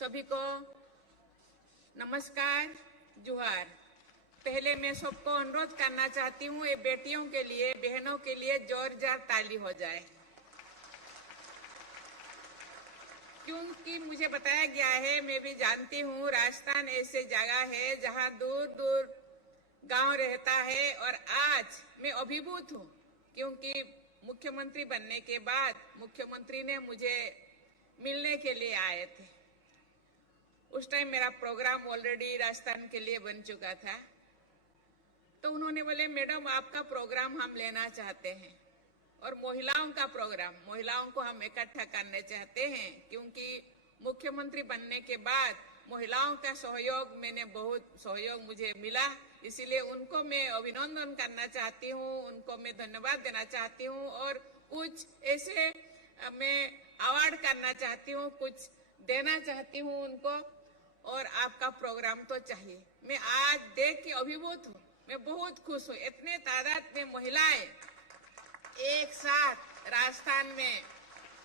सभी को नमस्कार, जोहार। पहले मैं सबको अनुरोध करना चाहती हूँ, ये बेटियों के लिए, बहनों के लिए जोरदार ताली हो जाए, क्योंकि मुझे बताया गया है, मैं भी जानती हूँ, राजस्थान ऐसी जगह है जहाँ दूर दूर गांव रहता है। और आज मैं अभिभूत हूँ, क्योंकि मुख्यमंत्री बनने के बाद मुख्यमंत्री ने मुझे मिलने के लिए आए थे। उस टाइम मेरा प्रोग्राम ऑलरेडी राजस्थान के लिए बन चुका था, तो उन्होंने बोले, मैडम आपका प्रोग्राम हम लेना चाहते हैं और महिलाओं का प्रोग्राम, महिलाओं को हम इकट्ठा करने चाहते हैं, क्योंकि मुख्यमंत्री बनने के बाद महिलाओं का सहयोग, बहुत सहयोग मुझे मिला। इसीलिए उनको मैं अभिनंदन करना चाहती हूँ, उनको मैं धन्यवाद देना चाहती हूँ और कुछ ऐसे मैं अवार्ड करना चाहती हूँ, कुछ देना चाहती हूँ उनको। और आपका प्रोग्राम तो चाहिए। मैं आज देख के अभिभूत हूँ, मैं बहुत खुश हूँ। इतने तादाद में महिलाएं एक साथ राजस्थान में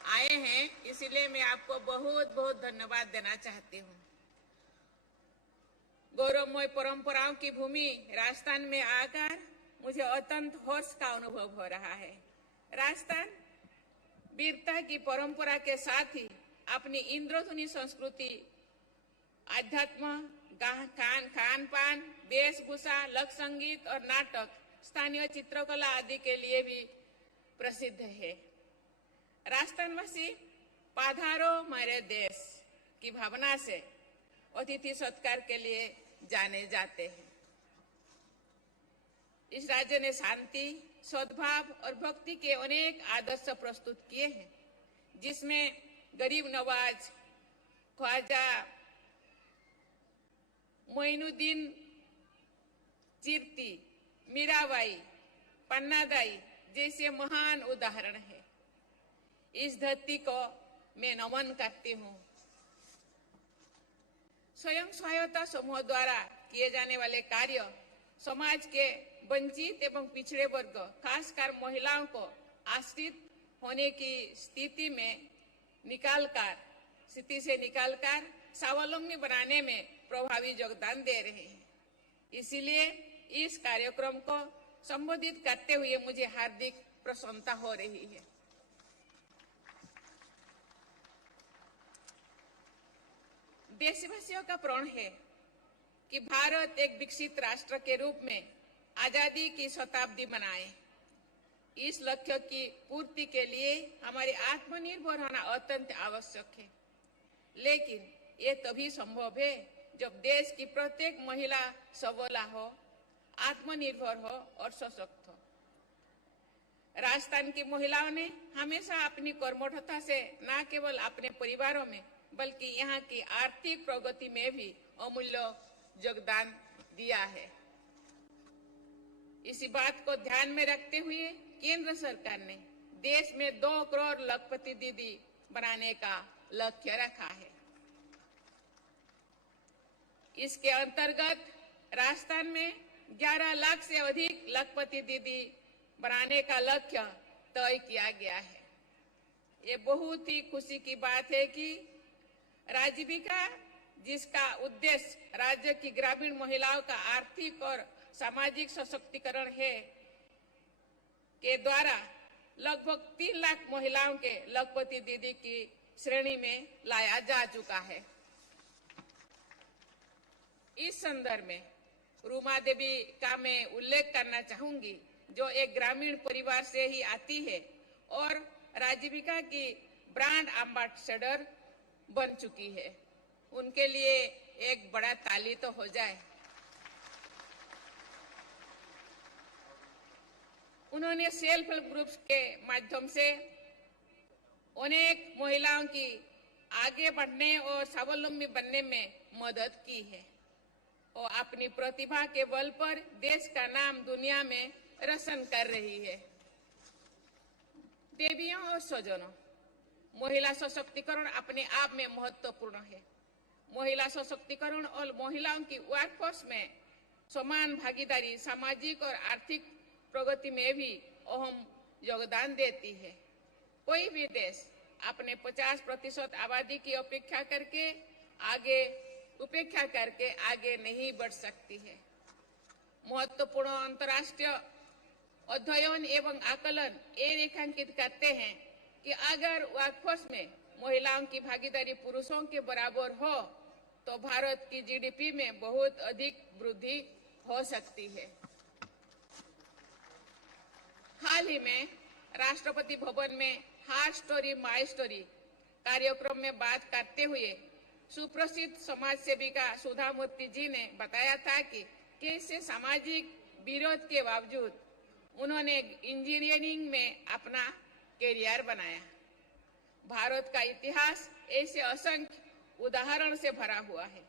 आए हैं, इसीलिए मैं आपको बहुत बहुत धन्यवाद देना चाहती हूँ। गौरवमय परंपराओं की भूमि राजस्थान में आकर मुझे अत्यंत हर्ष का अनुभव हो रहा है। राजस्थान वीरता की परंपरा के साथ ही अपनी इंद्रधुनी संस्कृति, आध्यात्म, खान पान, वेशभूषा, लोक संगीत और नाटक, स्थानीय चित्रकला आदि के लिए भी प्रसिद्ध है। राजस्थानवासी पधारो मेरे देश की भावना से अतिथि सत्कार के लिए जाने जाते हैं। इस राज्य ने शांति, सद्भाव और भक्ति के अनेक आदर्श प्रस्तुत किए हैं, जिसमें गरीब नवाज, ख्वाजा मोइनुद्दीन चिश्ती, मीराबाई, पन्नादाई जैसे महान उदाहरण है। इस धरती को मैं नमन करती हूँ। स्वयं सहायता समूह द्वारा किए जाने वाले कार्य समाज के वंचित एवं पिछड़े वर्ग, खासकर महिलाओं को आश्रित होने की स्थिति से निकालकर स्वावलंबी बनाने में प्रभावी योगदान दे रहे हैं। इसीलिए इस कार्यक्रम को संबोधित करते हुए मुझे हार्दिक प्रसन्नता हो रही है। देशवासियों का प्रण है कि भारत एक विकसित राष्ट्र के रूप में आजादी की शताब्दी मनाए। इस लक्ष्य की पूर्ति के लिए हमारे आत्मनिर्भर होना अत्यंत आवश्यक है, लेकिन ये तभी संभव है जब देश की प्रत्येक महिला सबला हो, आत्मनिर्भर हो और सशक्त हो। राजस्थान की महिलाओं ने हमेशा अपनी कर्मठता से न केवल अपने परिवारों में बल्कि यहाँ की आर्थिक प्रगति में भी अमूल्य योगदान दिया है। इसी बात को ध्यान में रखते हुए केंद्र सरकार ने देश में 2 करोड़ लखपति दीदी बनाने का लक्ष्य रखा है। इसके अंतर्गत राजस्थान में 11 लाख से अधिक लखपति दीदी बनाने का लक्ष्य तय किया गया है। ये बहुत ही खुशी की बात है कि राजीविका, जिसका उद्देश्य राज्य की ग्रामीण महिलाओं का आर्थिक और सामाजिक सशक्तिकरण है, के द्वारा लगभग 3 लाख महिलाओं के लखपति दीदी की श्रेणी में लाया जा चुका है। इस संदर्भ में रूमा देवी का मैं उल्लेख करना चाहूंगी, जो एक ग्रामीण परिवार से ही आती है और राजीविका की ब्रांड एम्बेसडर बन चुकी है। उनके लिए एक बड़ा ताली तो हो जाए। उन्होंने सेल्फ हेल्प ग्रुप्स के माध्यम से अनेक महिलाओं की आगे बढ़ने और स्वावलंबी बनने में मदद की है और अपनी प्रतिभा के बल पर देश का नाम दुनिया में रोशन कर रही है। देवियों और स्वजनों, महिला सशक्तिकरण अपने आप में महत्वपूर्ण है। महिला सशक्तिकरण और महिलाओं की वर्कफोर्स में समान भागीदारी सामाजिक और आर्थिक प्रगति में भी अहम योगदान देती है। कोई भी देश अपने 50% आबादी की अपेक्षा करके आगे उपेक्षा करके आगे नहीं बढ़ सकती है। महत्वपूर्ण अंतर्राष्ट्रीय अध्ययन एवं आकलन ये रेखांकित करते हैं कि अगर वर्कफोर्स में महिलाओं की भागीदारी पुरुषों के बराबर हो तो भारत की जीडीपी में बहुत अधिक वृद्धि हो सकती है। हाल ही में राष्ट्रपति भवन में हर स्टोरी माय स्टोरी कार्यक्रम में बात करते हुए सुप्रसिद्ध समाज सेविका सुधा मूर्ति जी ने बताया था कि कैसे सामाजिक विरोध के बावजूद उन्होंने इंजीनियरिंग में अपना कैरियर बनाया। भारत का इतिहास ऐसे असंख्य उदाहरण से भरा हुआ है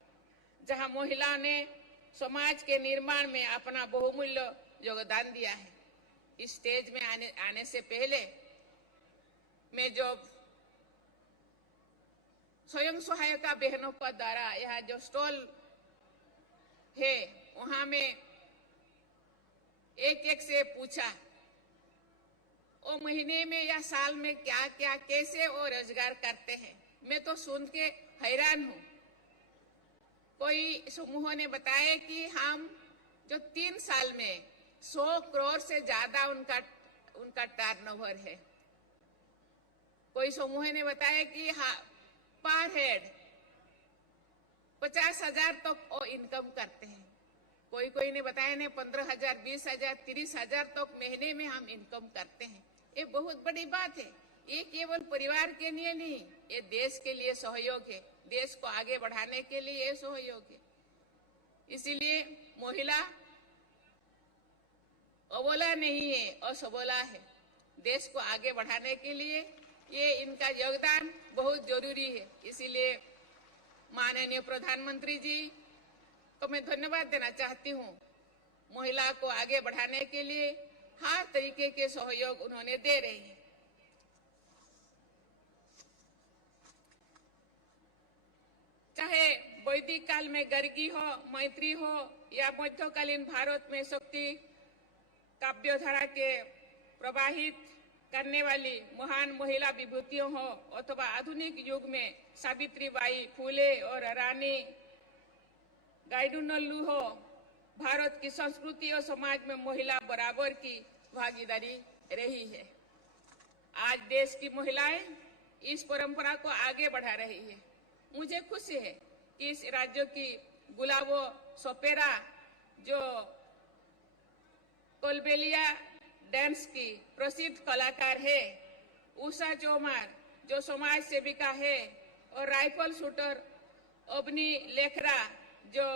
जहां महिला ने समाज के निर्माण में अपना बहुमूल्य योगदान दिया है। इस स्टेज में आने से पहले मैं जो स्वयं सहायता बहनों का द्वारा यह जो स्टॉल है वहां में एक एक से पूछा वो महीने में या साल में क्या क्या कैसे वो रोजगार करते हैं। मैं तो सुन के हैरान हूँ। कोई समूह ने बताया कि हम जो 3 साल में 100 करोड़ से ज्यादा उनका टर्नओवर है। कोई समूह ने बताया कि पर हेड 50,000 तक वो इनकम करते हैं। कोई ने बताया ने 15,000, 20,000, 30,000 तक महीने में हम इनकम करते हैं। ये बहुत बड़ी बात है। ये केवल परिवार के लिए नहीं, ये देश के लिए सहयोग है। देश को आगे बढ़ाने के लिए ये सहयोग है। इसीलिए महिला अबोला नहीं है, असबोला है। देश को आगे बढ़ाने के लिए ये इनका योगदान बहुत जरूरी है। इसीलिए माननीय प्रधानमंत्री जी को मैं धन्यवाद देना चाहती हूँ। महिला को आगे बढ़ाने के लिए हर तरीके के सहयोग उन्होंने दे रहे हैं। चाहे वैदिक काल में गर्गी हो, मैत्री हो या मध्यकालीन भारत में शक्ति काव्यधारा के प्रवाहित करने वाली महान महिला विभूतियों हो अथवा आधुनिक युग में सावित्रीबाई फुले और रानी गाइडुनल्लू हो, भारत की संस्कृति और समाज में महिला बराबर की भागीदारी रही है। आज देश की महिलाएं इस परंपरा को आगे बढ़ा रही है। मुझे खुशी है कि इस राज्य की गुलाबो सोपेरा जो कोलबेलिया डांस की प्रसिद्ध कलाकार है, उषा चौमार जो समाज सेविका है और राइफल शूटर अबनी लेखरा जो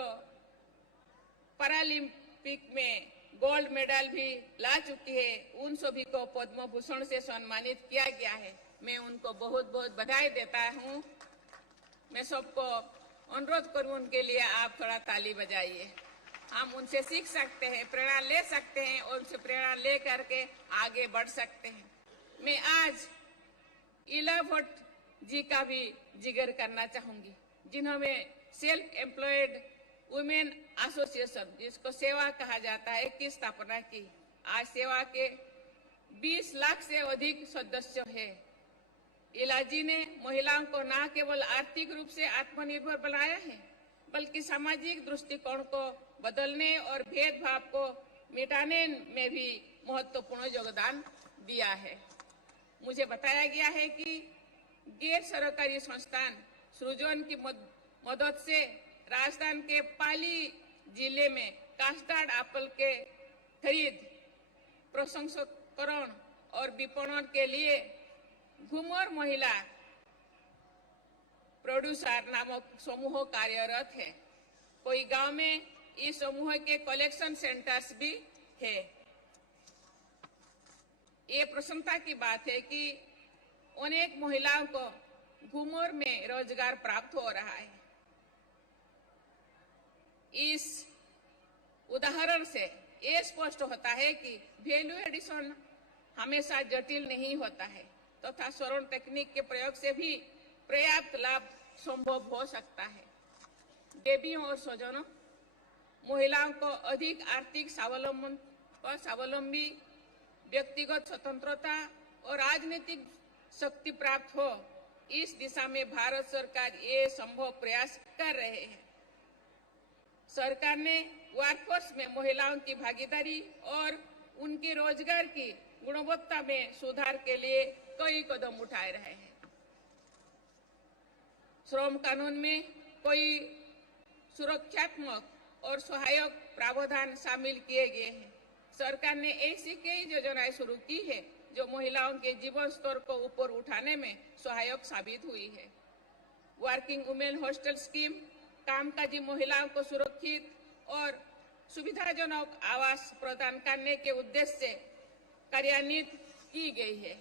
पैरालंपिक में गोल्ड मेडल भी ला चुकी है, उन सभी को पद्म भूषण से सम्मानित किया गया है। मैं उनको बहुत बहुत बधाई देता हूँ। मैं सबको अनुरोध करूँ उनके लिए आप थोड़ा ताली बजाइए। हम उनसे सीख सकते हैं, प्रेरणा ले सकते हैं और उनसे प्रेरणा ले करके आगे बढ़ सकते हैं। मैं आज इला भट्ट जी का भी जिक्र करना चाहूंगी, जिन्होंने सेल्फ एम्प्लॉयड वुमेन एसोसिएशन, जिसको सेवा कहा जाता है, की स्थापना की। आज सेवा के 20 लाख से अधिक सदस्य है। इला जी ने महिलाओं को न केवल आर्थिक रूप से आत्मनिर्भर बनाया है, बल्कि सामाजिक दृष्टिकोण को बदलने और भेदभाव को मिटाने में भी महत्वपूर्ण योगदान दिया है। मुझे बताया गया है कि गैर सरकारी संस्थान सृजन की मदद से राजस्थान के पाली जिले में कास्टर्ड एप्पल के खरीद, प्रसंस्करण और विपणन के लिए घूमर महिला प्रोड्यूसर नामक समूह कार्यरत है। कोई गांव में इस समूह के कलेक्शन सेंटर्स भी है। ये प्रसन्नता की बात है कि अनेक महिलाओं को घूमर में रोजगार प्राप्त हो रहा है। इस उदाहरण से ये स्पष्ट होता है कि वैल्यू एडिशन हमेशा जटिल नहीं होता है, तथा स्वर्ण तकनीक के प्रयोग से भी पर्याप्त लाभ संभव हो सकता है। देवियों और स्वजनों, महिलाओं को अधिक आर्थिक स्वावलंबी, व्यक्तिगत स्वतंत्रता और राजनीतिक शक्ति प्राप्त हो, इस दिशा में भारत सरकार ये संभव प्रयास कर रहे हैं। सरकार ने वर्कफोर्स में महिलाओं की भागीदारी और उनके रोजगार की गुणवत्ता में सुधार के लिए कई कदम उठाए रहे हैं। श्रम कानून में कई सुरक्षात्मक और सहायक प्रावधान शामिल किए गए हैं। सरकार ने ऐसी कई योजनाएं शुरू की है जो महिलाओं के जीवन स्तर को ऊपर उठाने में सहायक साबित हुई है। वर्किंग वुमेन हॉस्टल स्कीम कामकाजी महिलाओं को सुरक्षित और सुविधाजनक आवास प्रदान करने के उद्देश्य से कार्यान्वित की गई है।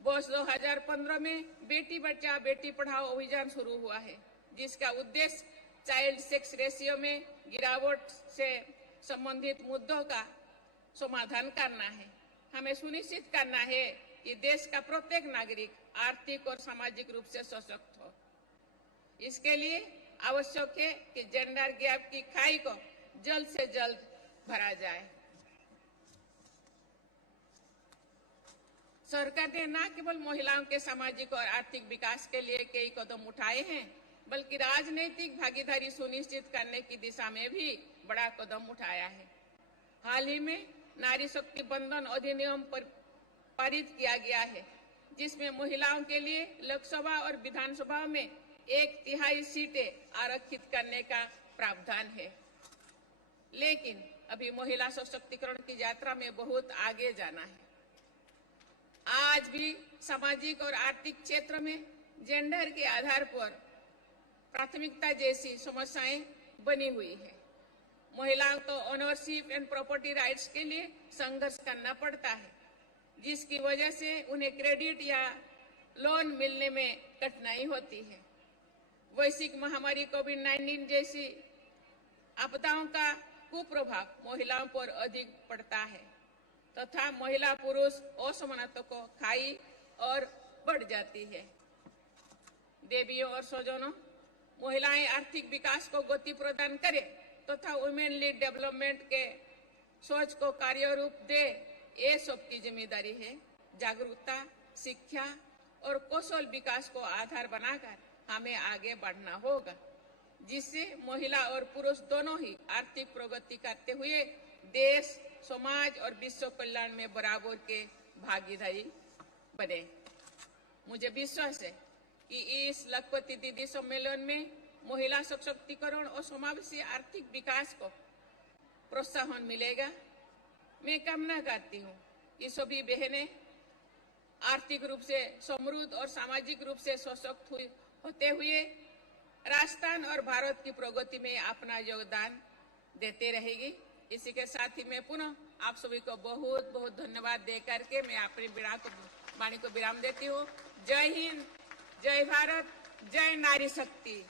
वर्ष 2015 में बेटी बचाओ बेटी पढ़ाओ अभियान शुरू हुआ है, जिसका उद्देश्य चाइल्ड सेक्स रेशियो में गिरावट से संबंधित मुद्दों का समाधान करना है। हमें सुनिश्चित करना है कि देश का प्रत्येक नागरिक आर्थिक और सामाजिक रूप से सशक्त हो। इसके लिए आवश्यक है कि जेंडर गैप की खाई को जल्द से जल्द भरा जाए। सरकार ने न केवल महिलाओं के सामाजिक और आर्थिक विकास के लिए कई कदम उठाए हैं, बल्कि राजनीतिक भागीदारी सुनिश्चित करने की दिशा में भी बड़ा कदम उठाया है। हाल ही में नारी शक्ति बंधन अधिनियम पर पारित किया गया है, जिसमें महिलाओं के लिए लोकसभा और विधानसभा में 1/3 सीटें आरक्षित करने का प्रावधान है। लेकिन अभी महिला सशक्तिकरण की यात्रा में बहुत आगे जाना है। आज भी सामाजिक और आर्थिक क्षेत्र में जेंडर के आधार पर प्राथमिकता जैसी समस्याएं बनी हुई है। महिलाओं को ओनरशिप एंड प्रॉपर्टी राइट्स के लिए संघर्ष करना पड़ता है, जिसकी वजह से उन्हें क्रेडिट या लोन मिलने में कठिनाई होती है। वैश्विक महामारी कोविड-19 जैसी आपदाओं का कुप्रभाव महिलाओं पर अधिक पड़ता है तथा महिला पुरुष असमानता को खाई और बढ़ जाती है। देवियों और स्वजनों, महिलाएं आर्थिक विकास को गति प्रदान करें तथा वुमेन लीड डेवलपमेंट के सोच को कार्य रूप दे, ये सबकी जिम्मेदारी है। जागरूकता, शिक्षा और कौशल विकास को आधार बनाकर हमें आगे बढ़ना होगा, जिससे महिला और पुरुष दोनों ही आर्थिक प्रगति करते हुए देश, समाज और विश्व कल्याण में बराबर के भागीदारी बने। मुझे विश्वास है कि इस लखपति दीदी सम्मेलन में महिला सशक्तिकरण और समावेशी आर्थिक विकास को प्रोत्साहन मिलेगा। मैं कामना करती हूँ कि सभी बहनें आर्थिक रूप से समृद्ध और सामाजिक रूप से सशक्त होते हुए राजस्थान और भारत की प्रगति में अपना योगदान देते रहेगी। इसी के साथ ही मैं पुनः आप सभी को बहुत बहुत धन्यवाद दे करके मैं अपनी वाणी को विराम देती हूँ। जय हिंद, जय भारत, जय नारी शक्ति।